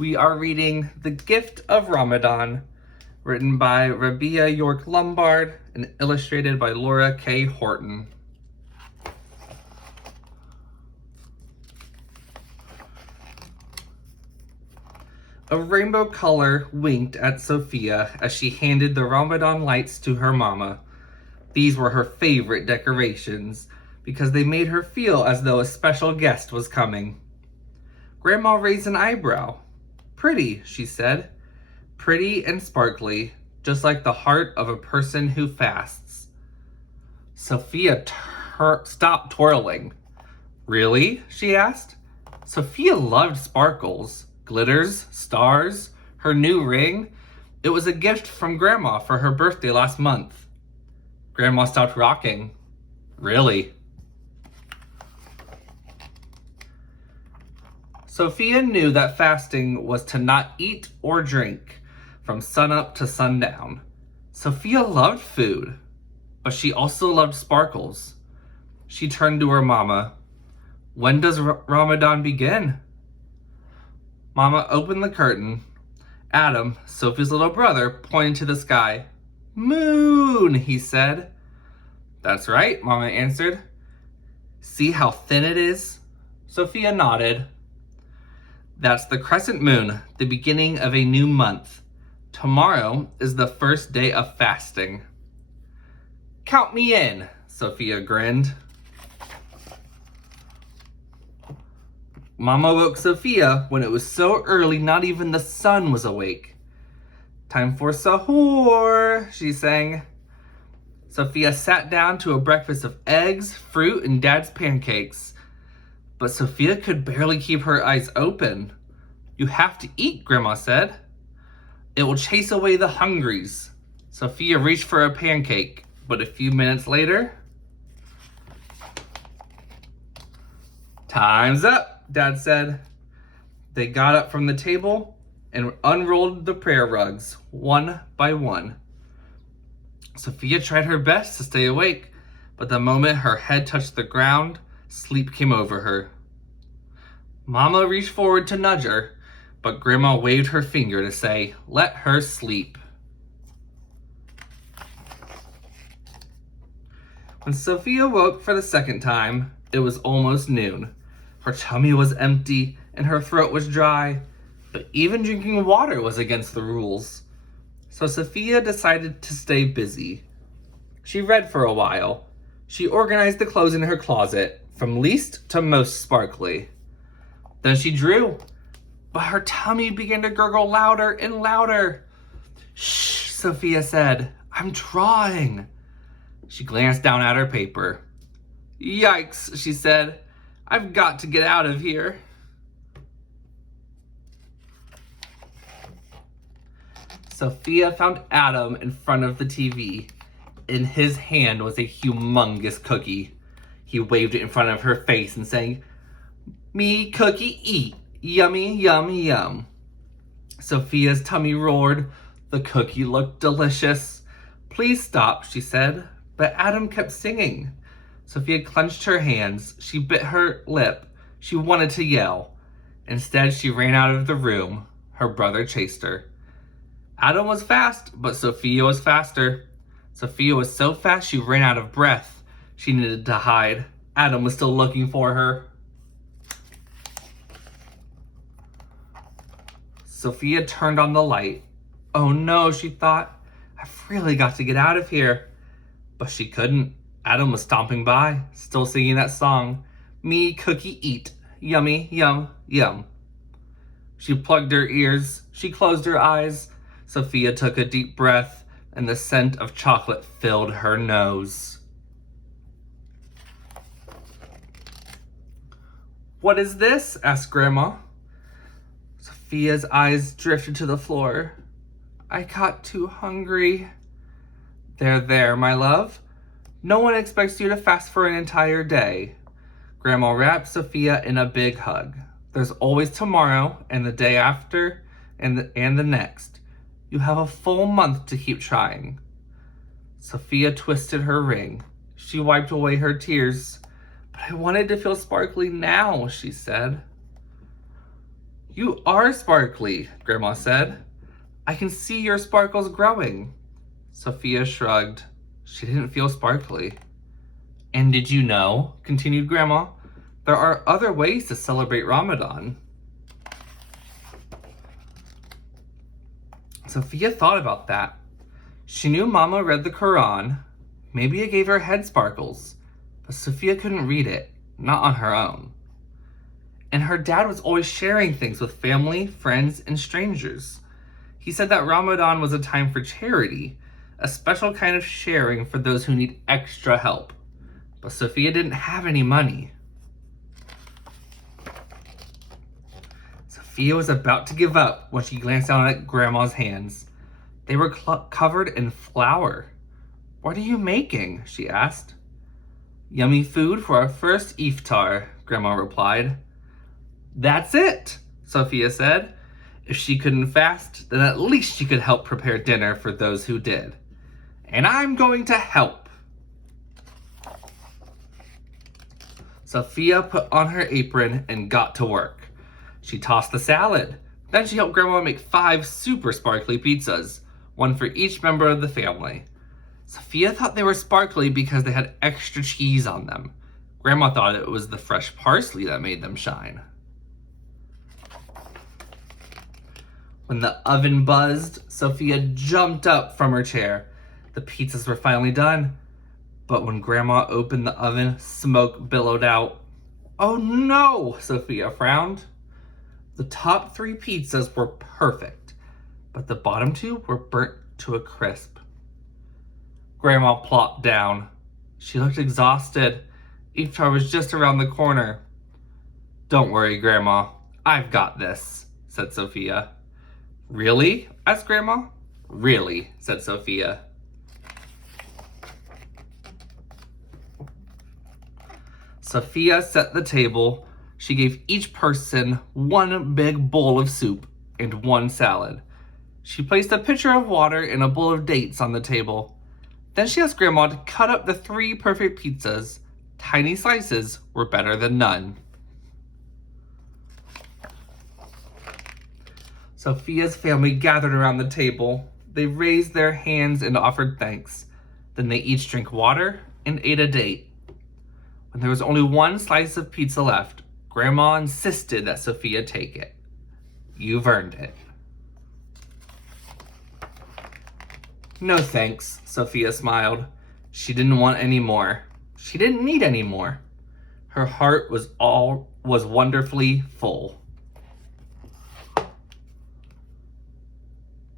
We are reading The Gift of Ramadan, written by Rabia York Lombard and illustrated by Laura K. Horton. A rainbow color winked at Sophia as she handed the Ramadan lights to her mama. These were her favorite decorations because they made her feel as though a special guest was coming. Grandma raised an eyebrow. "Pretty," she said. "Pretty and sparkly, just like the heart of a person who fasts." Sophia stopped twirling. "Really?" she asked. Sophia loved sparkles, glitters, stars, her new ring. It was a gift from Grandma for her birthday last month. Grandma stopped rocking. "Really?" Sophia knew that fasting was to not eat or drink from sunup to sundown. Sophia loved food, but she also loved sparkles. She turned to her mama. "When does Ramadan begin?" Mama opened the curtain. Adam, Sophie's little brother, pointed to the sky. "Moon," he said. "That's right," Mama answered. "See how thin it is?" Sophia nodded. "That's the crescent moon, the beginning of a new month. Tomorrow is the first day of fasting." "Count me in," Sophia grinned. Mama woke Sophia when it was so early not even the sun was awake. "Time for sahur," she sang. Sophia sat down to a breakfast of eggs, fruit, and Dad's pancakes. But Sophia could barely keep her eyes open. "You have to eat," Grandma said. "It will chase away the hungries." Sophia reached for a pancake, but a few minutes later... "Time's up," Dad said. They got up from the table and unrolled the prayer rugs, one by one. Sophia tried her best to stay awake, but the moment her head touched the ground, sleep came over her. Mama reached forward to nudge her, but Grandma waved her finger to say, "Let her sleep." When Sophia woke for the second time, it was almost noon. Her tummy was empty and her throat was dry, but even drinking water was against the rules. So Sophia decided to stay busy. She read for a while. She organized the clothes in her closet, from least to most sparkly. Then she drew, but her tummy began to gurgle louder and louder. "Shh," Sophia said. "I'm drawing." She glanced down at her paper. "Yikes," she said. "I've got to get out of here." Sophia found Adam in front of the TV. In his hand was a humongous cookie. He waved it in front of her face and sang, "Me cookie eat, yummy, yum, yum." Sophia's tummy roared. The cookie looked delicious. "Please stop," she said, but Adam kept singing. Sophia clenched her hands. She bit her lip. She wanted to yell. Instead, she ran out of the room. Her brother chased her. Adam was fast, but Sophia was faster. Sophia was so fast she ran out of breath. She needed to hide. Adam was still looking for her. Sophia turned on the light. "Oh no," she thought. "I've really got to get out of here." But she couldn't. Adam was stomping by, still singing that song. "Me cookie eat, yummy, yum, yum." She plugged her ears. She closed her eyes. Sophia took a deep breath, and the scent of chocolate filled her nose. "What is this?" asked Grandma. Sophia's eyes drifted to the floor. "I got too hungry." There, my love. No one expects you to fast for an entire day." Grandma wrapped Sophia in a big hug. "There's always tomorrow and the day after and the next. You have a full month to keep trying." Sophia twisted her ring. She wiped away her tears. "But I wanted to feel sparkly now," she said. You are sparkly, Grandma said. I can see your sparkles growing. Sophia shrugged. She didn't feel sparkly. And did you know, continued Grandma, there are other ways to celebrate Ramadan. Sophia thought about that. She knew Mama read the Quran. Maybe it gave her head sparkles. But Sophia couldn't read it, not on her own. And her dad was always sharing things with family, friends, and strangers. He said that Ramadan was a time for charity, a special kind of sharing for those who need extra help. But Sophia didn't have any money. Sophia was about to give up when she glanced down at Grandma's hands. They were covered in flour. What are you making? She asked. Yummy food for our first iftar, Grandma replied. That's it, Sophia said. If she couldn't fast, then at least she could help prepare dinner for those who did. And I'm going to help. Sophia put on her apron and got to work. She tossed the salad. Then she helped Grandma make 5 super sparkly pizzas, one for each member of the family. Sophia thought they were sparkly because they had extra cheese on them. Grandma thought it was the fresh parsley that made them shine. When the oven buzzed, Sophia jumped up from her chair. The pizzas were finally done. But when Grandma opened the oven, smoke billowed out. Oh no, Sophia frowned. The top 3 pizzas were perfect, but the bottom 2 were burnt to a crisp. Grandma plopped down. She looked exhausted. Iftar was just around the corner. Don't worry, Grandma. I've got this, said Sophia. Really? asked Grandma. Really, said Sophia. Sophia set the table. She gave each person 1 big bowl of soup and 1 salad. She placed a pitcher of water and a bowl of dates on the table. Then she asked Grandma to cut up the 3 perfect pizzas. Tiny slices were better than none. Sophia's family gathered around the table. They raised their hands and offered thanks. Then they each drank water and ate a date. When there was only 1 slice of pizza left, Grandma insisted that Sophia take it. You've earned it. No thanks, Sophia smiled. She didn't want any more. She didn't need any more. Her heart was wonderfully full.